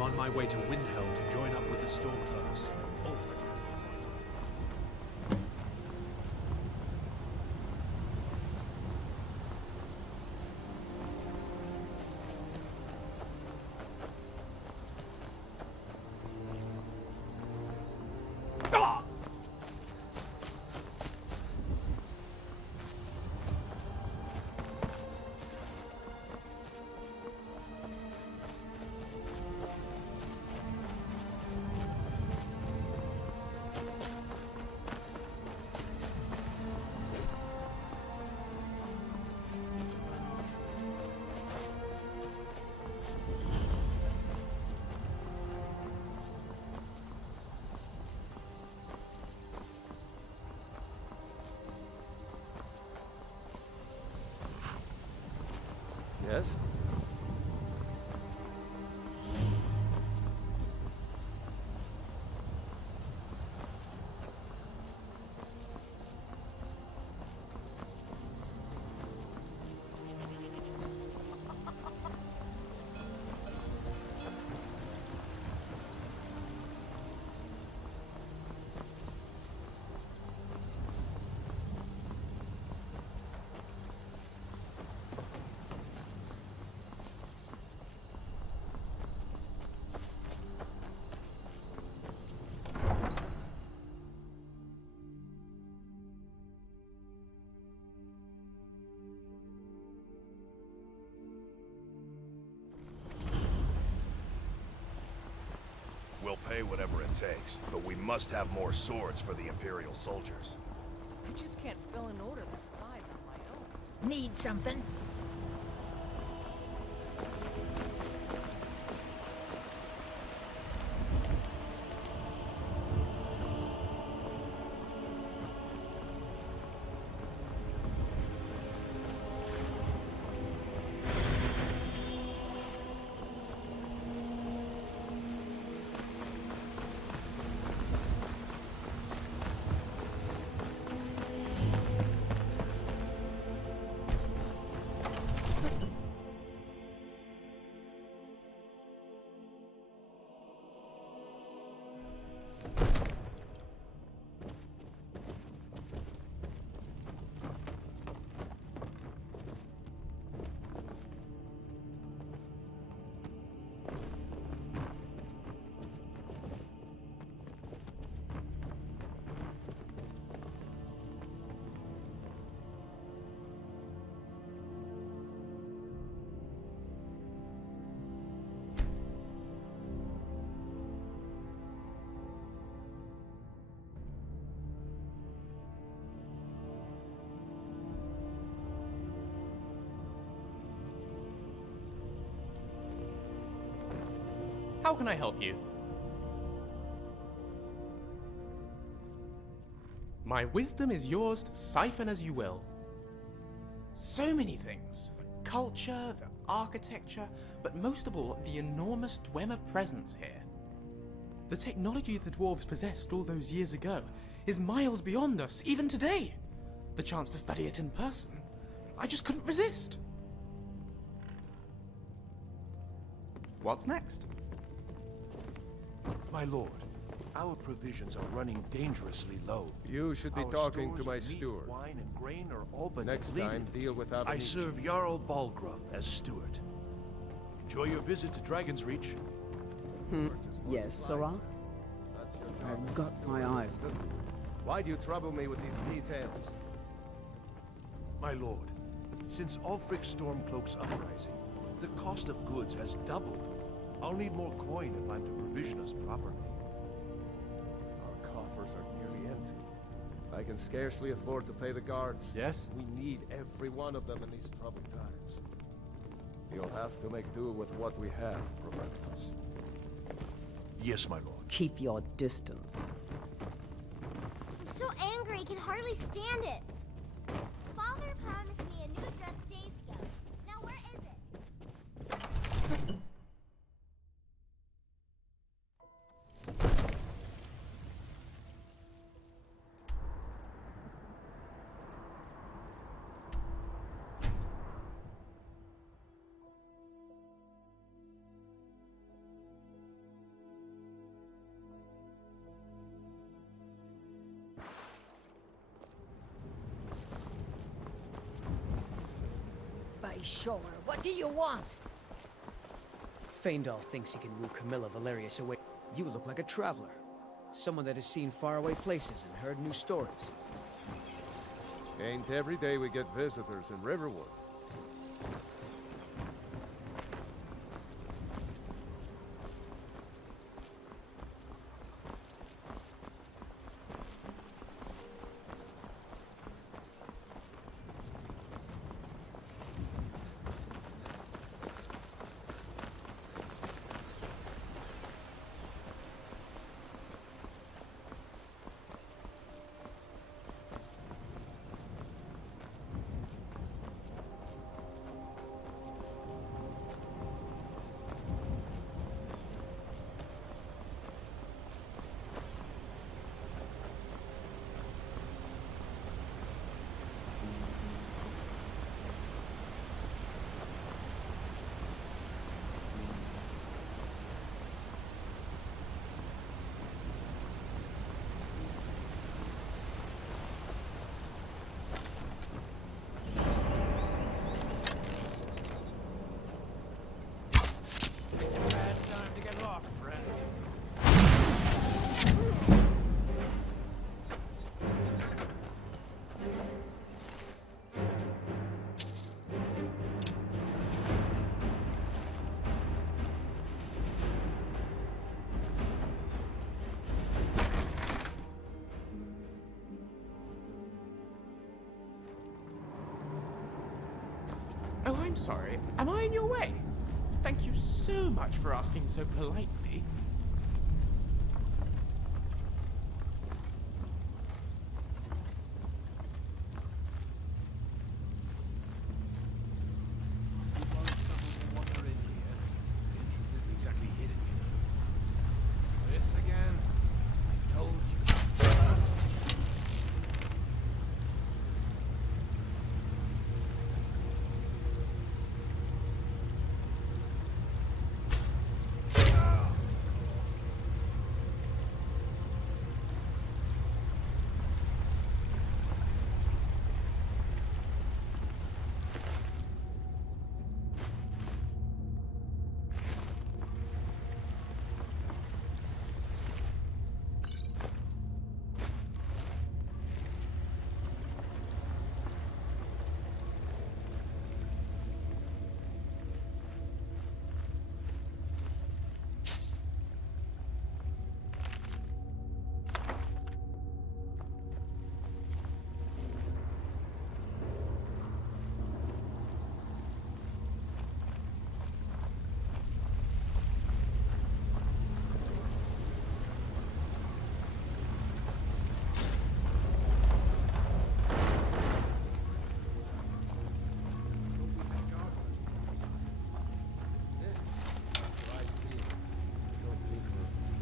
I'm on my way to Windhelm to join up with the Stormcloaks. Ulfric has the fight. Yes? We'll pay whatever it takes, but we must have more swords for the Imperial soldiers. I just can't fill an order that size on my own. Need something? How can I help you? My wisdom is yours to siphon as you will. So many things. The culture, the architecture, but most of all, the enormous Dwemer presence here. The technology the dwarves possessed all those years ago is miles beyond us, even today. The chance to study it in person, I just couldn't resist. What's next? My lord, our provisions are running dangerously low. You should be Our talking to stores my of meat, steward. wine, and grain are all but Next depleted. time, deal without I me. serve Jarl Balgruuf as steward. Enjoy your visit to Dragon's Reach. Yes, Sarah? That's your job. I've got my eyes. Why do you trouble me with these details? My lord, since Ulfric's Stormcloak's uprising, the cost of goods has doubled. I'll need more coin if I'm to provision us properly. Our coffers are nearly empty. I can scarcely afford to pay the guards. Yes? We need every one of them in these troubled times. You'll have to make do with what we have, Proventus. Yes, my lord. Keep your distance. I'm so angry I can hardly stand it. Father promised me a new dress days ago. Now where is it? Aye, sure. What do you want? Feindal thinks he can woo Camilla Valerius away. You look like a traveler. Someone that has seen faraway places and heard new stories. Ain't every day we get visitors in Riverwood. Oh, I'm sorry. Am I in your way? Thank you so much for asking so politely.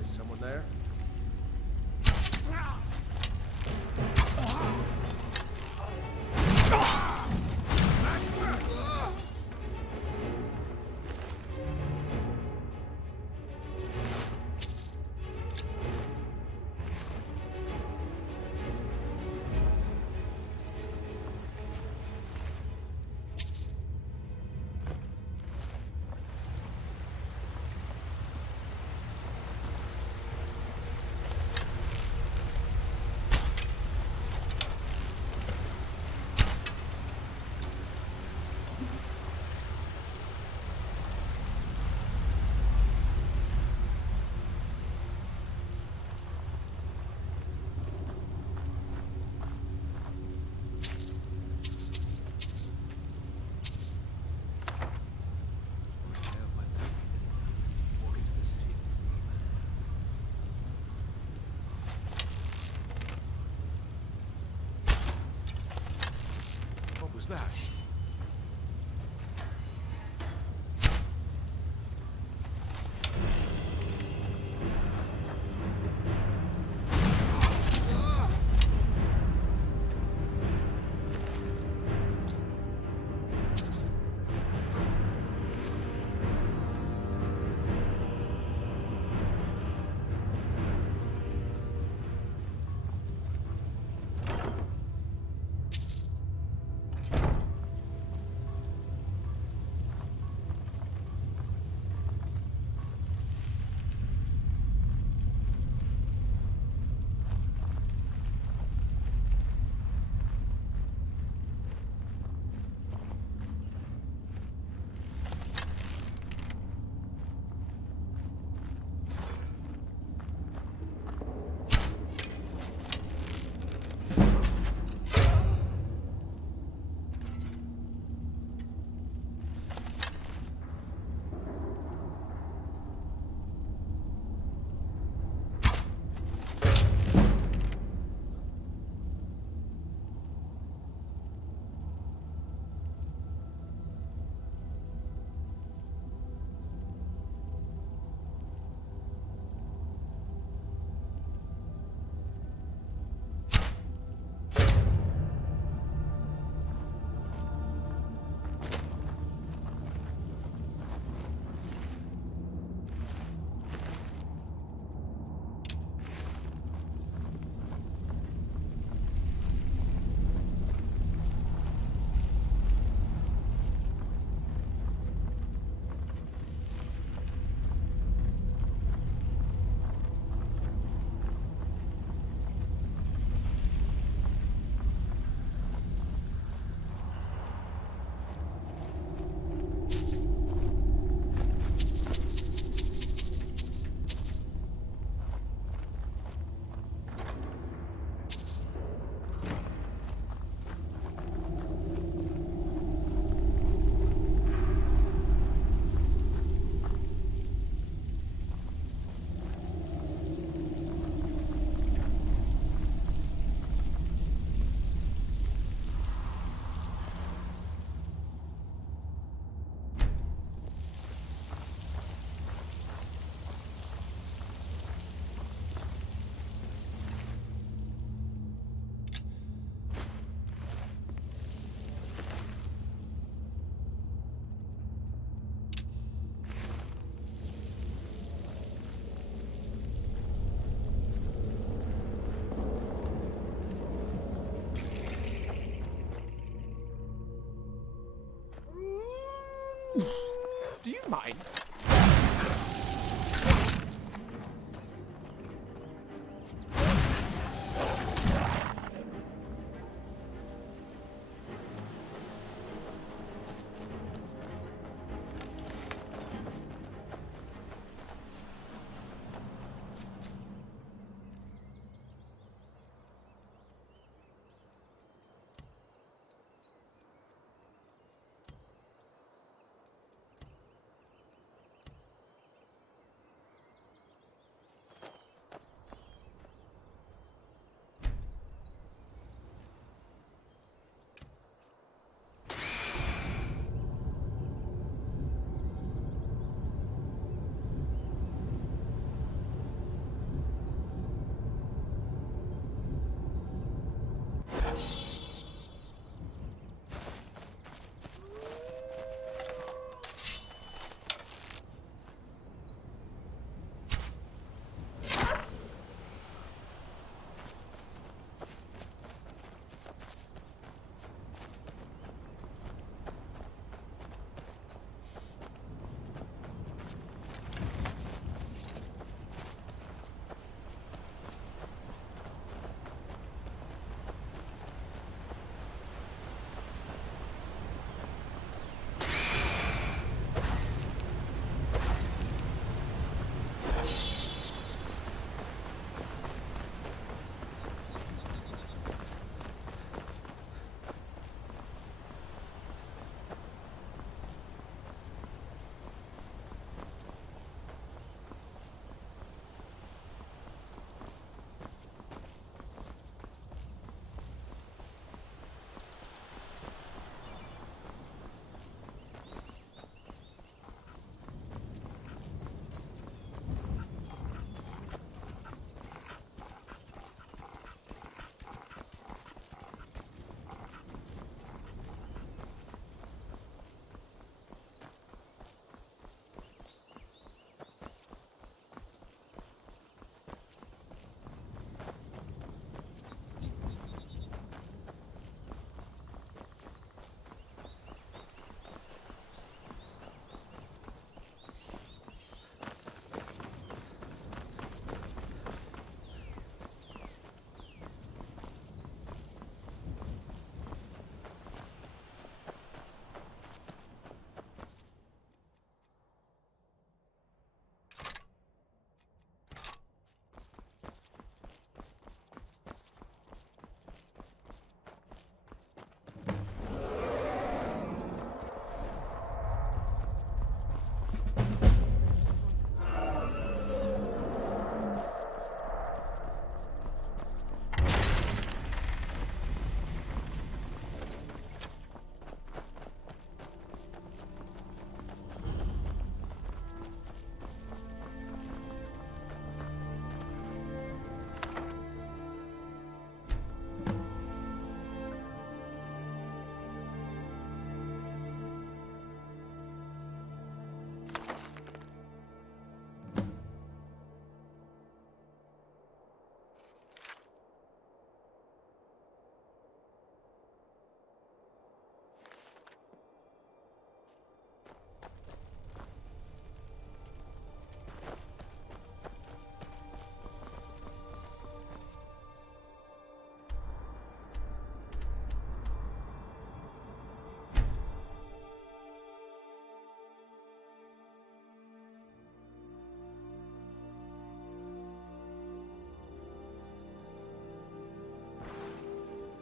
Someone there? What was that? Do you mind?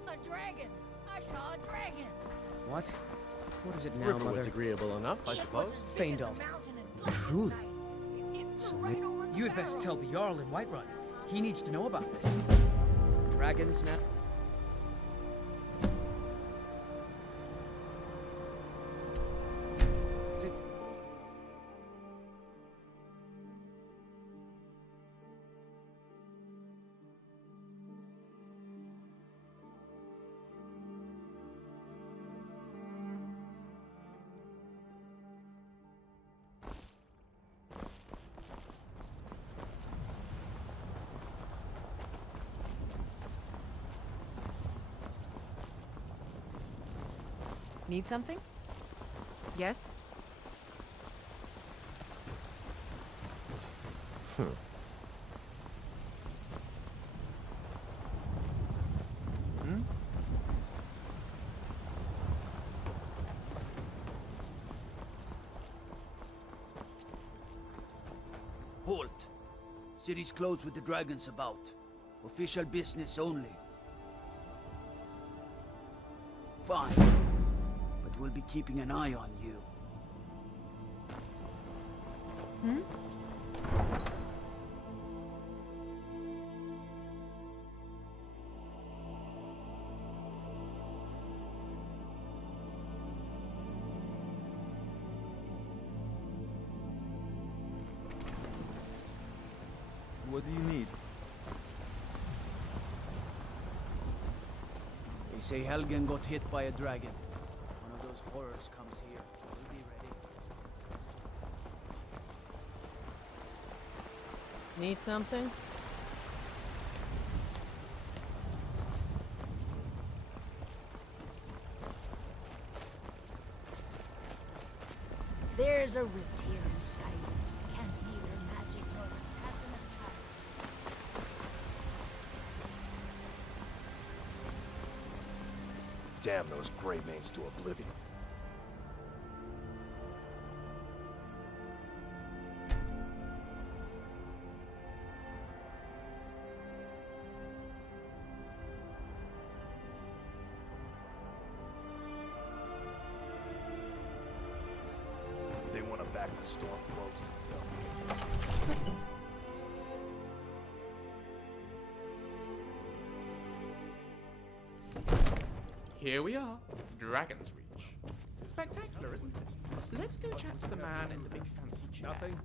A dragon! I saw a dragon! What? What is it now, Riverwood's Mother? agreeable enough, I suppose. Feindolf. Truly? So you had best tell the Jarl in Whiterun. He needs to know about this. Dragons now? Is it... Need something? Yes? Halt! City's closed with the dragons about. Official business only. Fine. But we'll be keeping an eye on you. What do you need? They say Helgen got hit by a dragon. One of those horrors comes here. We'll be ready. Need something? There's a rift here in Skyrim. Can't neither magic nor the passing of time. Damn those gray manes to oblivion. They want to back the Stormcloaks. Here we are, Dragon's Reach. Spectacular, isn't it? Let's go chat to the man in the big fancy chair. Nothing?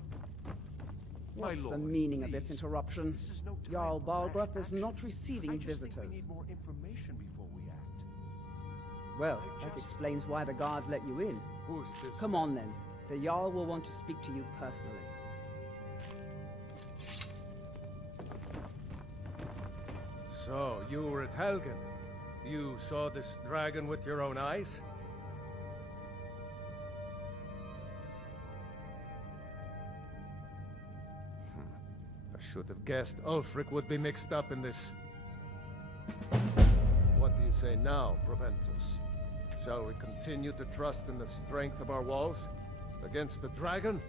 What's the lord, meaning of this please. interruption? This is no time Jarl for rash Balgruuf is not action. receiving I just visitors. think we need more information before we act. Well, that explains why the guards let you in. Who's this? Come on then. The Jarl will want to speak to you personally. So, you were at Helgen. You saw this dragon with your own eyes? I should have guessed Ulfric would be mixed up in this. What do you say now, Proventus? Shall we continue to trust in the strength of our walls? Against the dragon?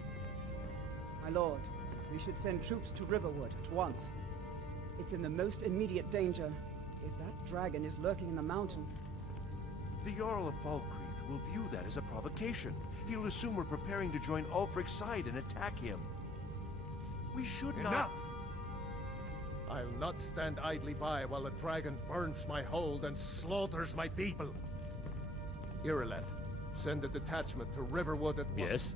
My lord, we should send troops to Riverwood at once. It's in the most immediate danger. If that dragon is lurking in the mountains... The Jarl of Falkreath will view that as a provocation. He'll assume we're preparing to join Ulfric's side and attack him. We should not... Enough! I'll not stand idly by while the dragon burns my hold and slaughters my people. Irileth, send a detachment to Riverwood at once. Yes?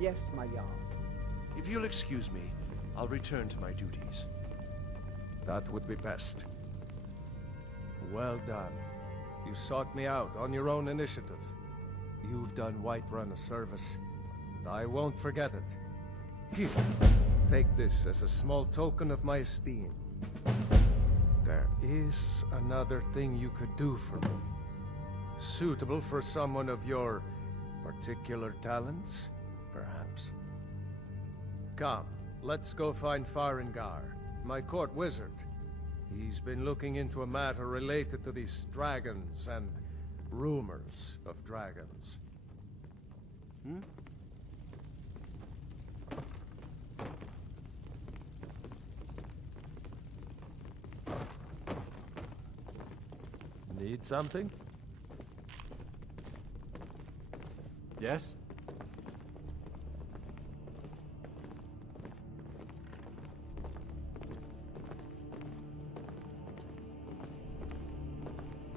Yes, my Jarl. If you'll excuse me, I'll return to my duties. That would be best. Well done. You sought me out on your own initiative. You've done Whiterun a service, and I won't forget it. Here, take this as a small token of my esteem. There is another thing you could do for me. Suitable for someone of your particular talents, perhaps. Come, let's go find Farengar, my court wizard. He's been looking into a matter related to these dragons and rumors of dragons. Need something? Yes?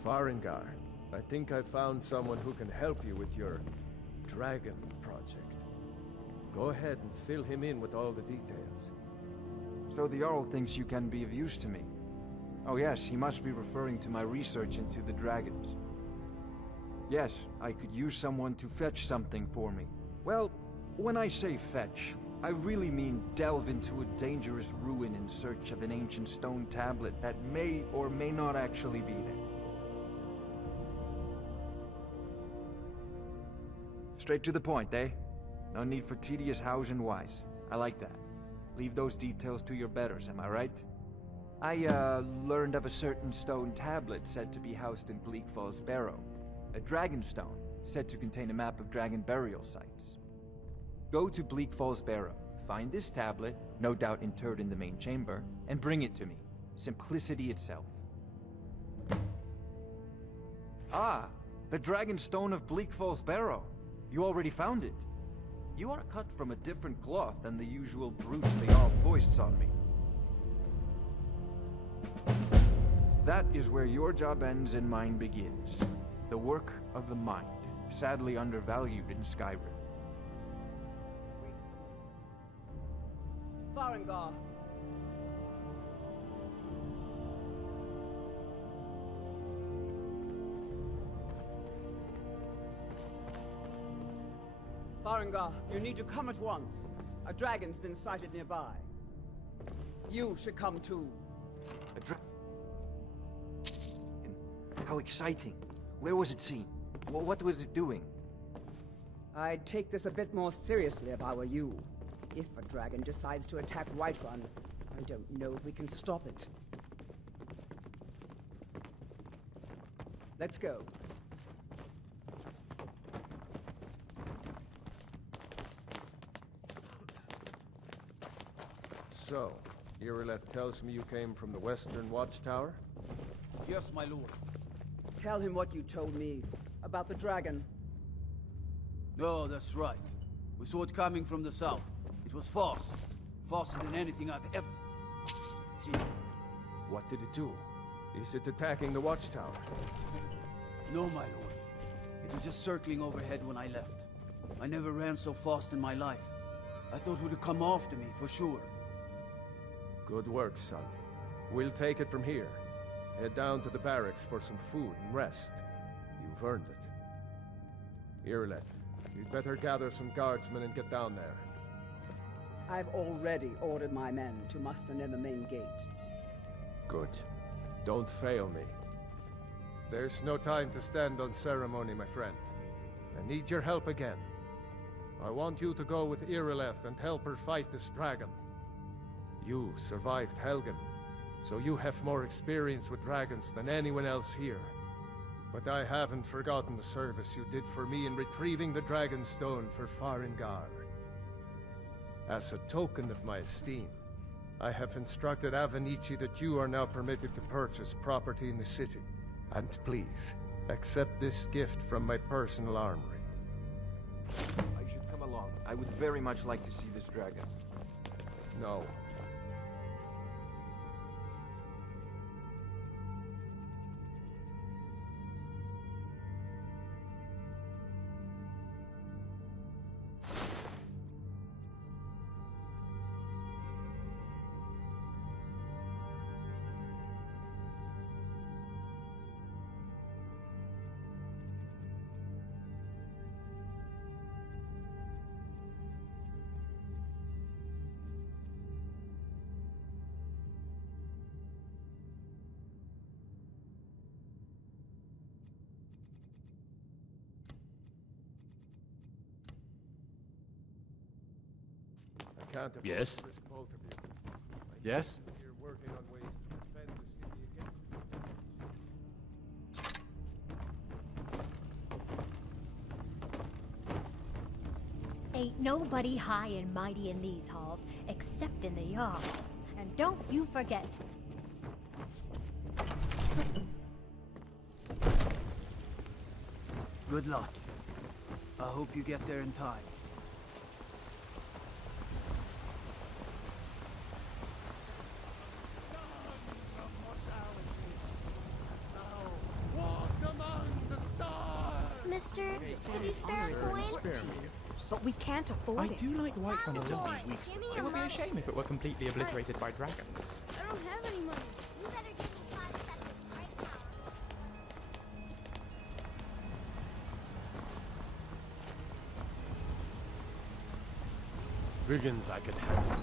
Farengar, I think I found someone who can help you with your dragon project. Go ahead and fill him in with all the details. So the Jarl thinks you can be of use to me. Oh yes, he must be referring to my research into the dragons. Yes, I could use someone to fetch something for me. Well, when I say fetch, I really mean delve into a dangerous ruin in search of an ancient stone tablet that may or may not actually be there. Straight to the point, eh? No need for tedious hows and whys. I like that. Leave those details to your betters, am I right? I, learned of a certain stone tablet said to be housed in Bleak Falls Barrow. A dragon stone, said to contain a map of dragon burial sites. Go to Bleak Falls Barrow, find this tablet, no doubt interred in the main chamber, and bring it to me. Simplicity itself. Ah, the dragon stone of Bleak Falls Barrow. You already found it. You are cut from a different cloth than the usual brutes the Jarl foists on me. That is where your job ends and mine begins. The work of the mind, sadly undervalued in Skyrim. Farengar. Farengar, you need to come at once. A dragon's been sighted nearby. You should come too. A dragon? How exciting. Where was it seen? What was it doing? I'd take this a bit more seriously if I were you. If a dragon decides to attack Whiterun, I don't know if we can stop it. Let's go. So, Irileth tells me you came from the Western Watchtower? Yes, my lord. Tell him what you told me about the dragon. No, that's right. We saw it coming from the south. It was fast. Faster than anything I've ever seen. What did it do? Is it attacking the Watchtower? No, my lord. It was just circling overhead when I left. I never ran so fast in my life. I thought it would come after me, for sure. Good work, son. We'll take it from here. Head down to the barracks for some food and rest. You've earned it. Irileth, you'd better gather some guardsmen and get down there. I've already ordered my men to muster near the main gate. Good. Don't fail me. There's no time to stand on ceremony, my friend. I need your help again. I want you to go with Irileth and help her fight this dragon. You survived Helgen, so you have more experience with dragons than anyone else here. But I haven't forgotten the service you did for me in retrieving the Dragon Stone for Farengar. As a token of my esteem, I have instructed Avenici that you are now permitted to purchase property in the city. And please, accept this gift from my personal armory. I should come along. I would very much like to see this dragon. No. Yes? Both of you. Yes? You're working on ways to defend the city against this. Ain't nobody high and mighty in these halls, except in the Jarl. And don't you forget. Good luck. I hope you get there in time. Mister, could you spare us a win? But we can't afford I it. do like Whiterun a little these weeks. Give me It your would be a money. shame if it were completely obliterated by dragons. I don't have any money. You better give me 5 seconds right now. Brigands I could handle.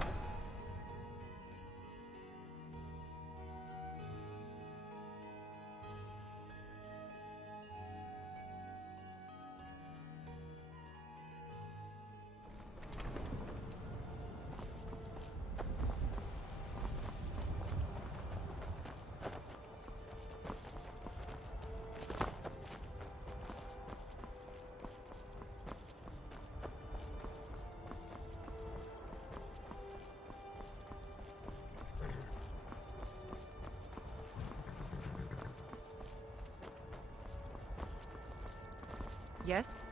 Yes?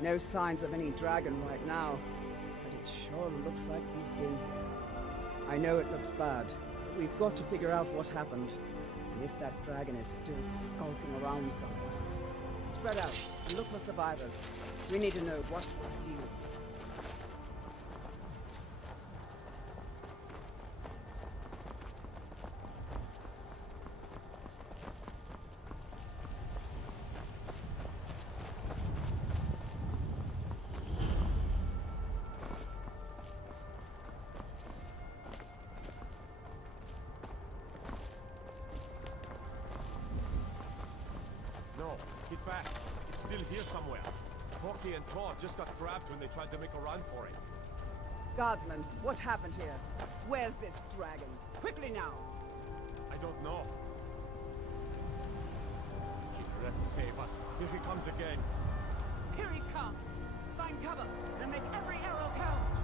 No signs of any dragon right now, but it sure looks like he's been here. I know it looks bad, but we've got to figure out what happened, and if that dragon is still skulking around somewhere. Spread out and look for survivors. We need to know what we're dealing with. No, get back. It's still here somewhere. Forky and Tor just got grabbed when they tried to make a run for it. Guardsman, what happened here? Where's this dragon? Quickly now! I don't know. Kikret, save us. Here he comes again. Here he comes! Find cover and make every arrow count!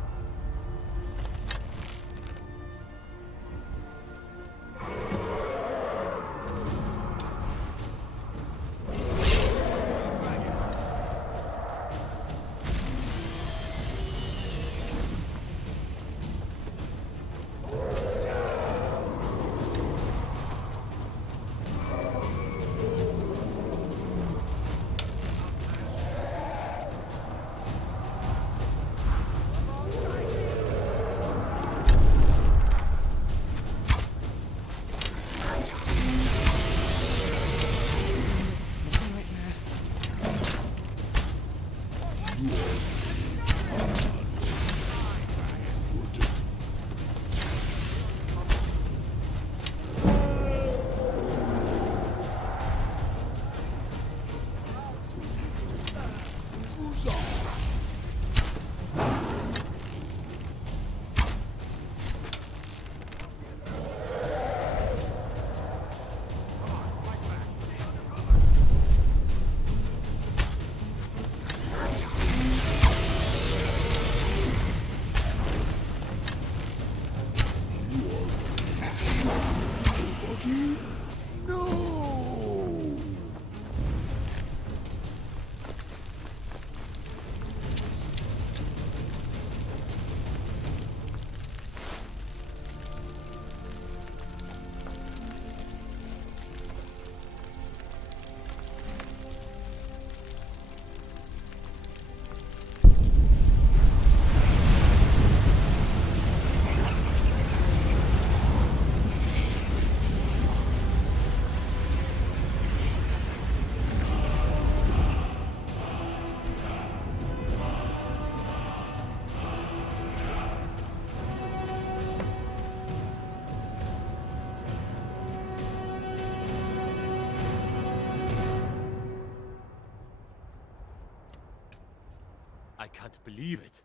I can't believe it.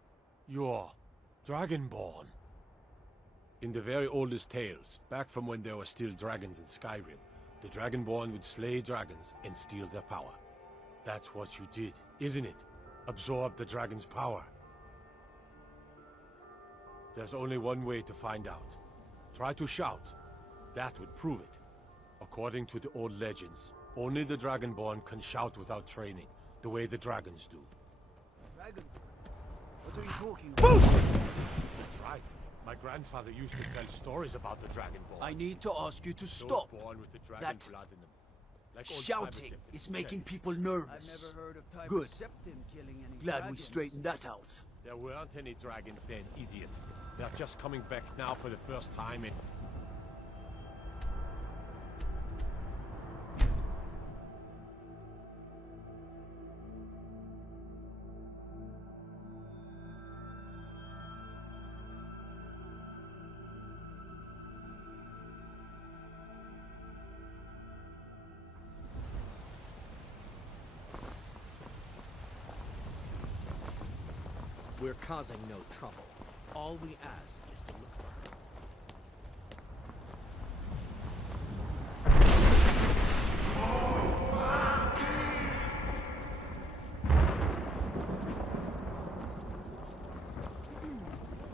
You're Dragonborn. In the very oldest tales, back from when there were still dragons in Skyrim, the Dragonborn would slay dragons and steal their power. That's what you did, isn't it? Absorb the dragon's power. There's only one way to find out. Try to shout. That would prove it. According to the old legends, only the Dragonborn can shout without training, the way the dragons do. Dragon? What are you talking about? That's right. My grandfather used to tell stories about the Dragonborn. I need to ask you to Those stop. born with the dragon That blood in them. Like old shouting Tiber is said, making said. people nervous. I've never heard of Tiber Good. Septim killing any Glad we dragons. straightened that out. There weren't any dragons then, idiot. They're just coming back now for the first time in... We're causing no trouble. All we ask is to look for her.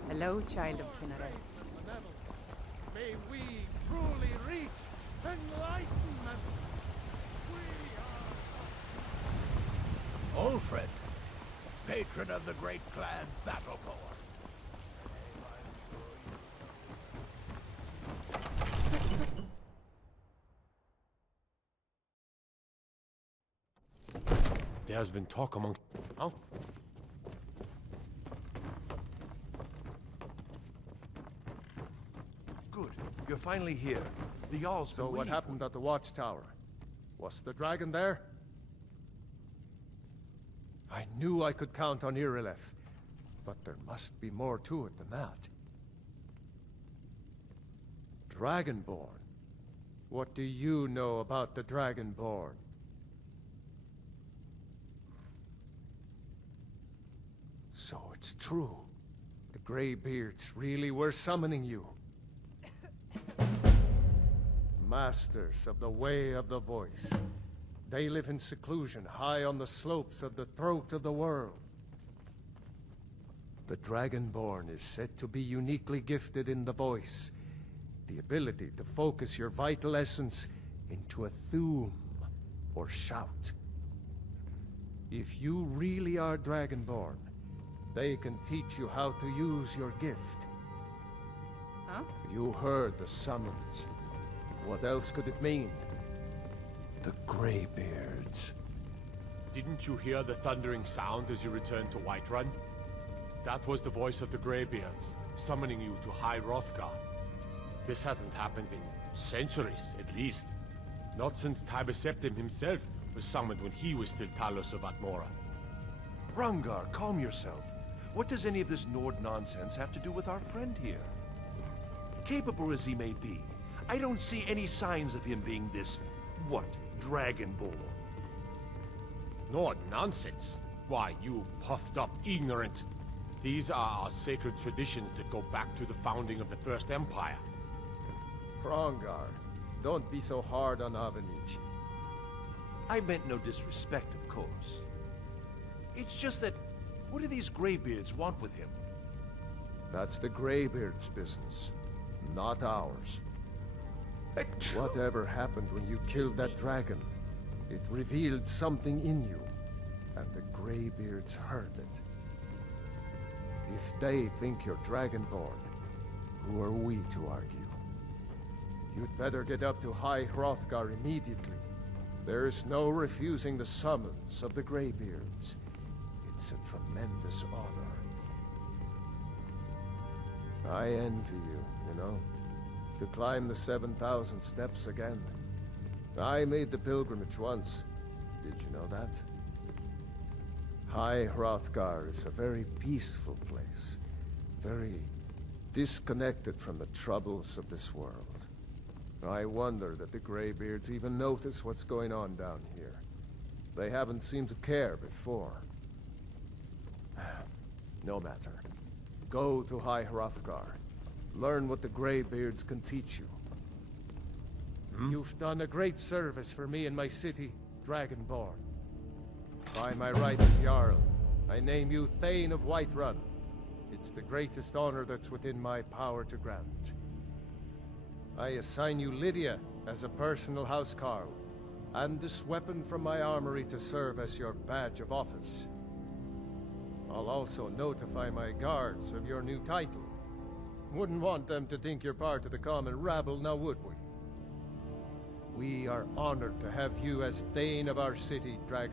Hello, child of Kinneret. May we truly reach enlightenment. Ulfred, patron of the great clan Battleborn. There has been talk among... Oh? Good. You're finally here. The Jarl's So what happened at the watchtower? Was the dragon there? I knew I could count on Irileth, but there must be more to it than that. Dragonborn? What do you know about the Dragonborn? So it's true. The Greybeards really were summoning you. Masters of the Way of the Voice. They live in seclusion, high on the slopes of the throat of the world. The Dragonborn is said to be uniquely gifted in the voice, the ability to focus your vital essence into a thume, or shout. If you really are Dragonborn, they can teach you how to use your gift. Huh? You heard the summons. What else could it mean? The Greybeards. Didn't you hear the thundering sound as you returned to Whiterun? That was the voice of the Greybeards, summoning you to High Hrothgar. This hasn't happened in centuries, at least. Not since Tiber Septim himself was summoned when he was still Talos of Atmora. Rungar, calm yourself. What does any of this Nord nonsense have to do with our friend here? Capable as he may be, I don't see any signs of him being this, what, Dragonborn? Nord nonsense? Why, you puffed up ignorant. These are our sacred traditions that go back to the founding of the First Empire. Hrongar, don't be so hard on Avenich. I meant no disrespect, of course. It's just that, what do these Greybeards want with him? That's the Greybeards' business, not ours. Whatever happened when you killed that dragon, it revealed something in you, and the Greybeards heard it. If they think you're Dragonborn, who are we to argue? You'd better get up to High Hrothgar immediately. There's no refusing the summons of the Greybeards. It's a tremendous honor. I envy you, you know? To climb the 7,000 steps again. I made the pilgrimage once. Did you know that? High Hrothgar is a very peaceful place. Very disconnected from the troubles of this world. I wonder that the Greybeards even notice what's going on down here. They haven't seemed to care before. No matter. Go to High Hrothgar. Learn what the Greybeards can teach you. You've done a great service for me and my city, Dragonborn. By my right as Jarl, I name you Thane of Whiterun. It's the greatest honor that's within my power to grant. I assign you Lydia as a personal housecarl, and this weapon from my armory to serve as your badge of office. I'll also notify my guards of your new title. Wouldn't want them to think you're part of the common rabble, now would we? We are honored to have you as Thane of our city, Dragon.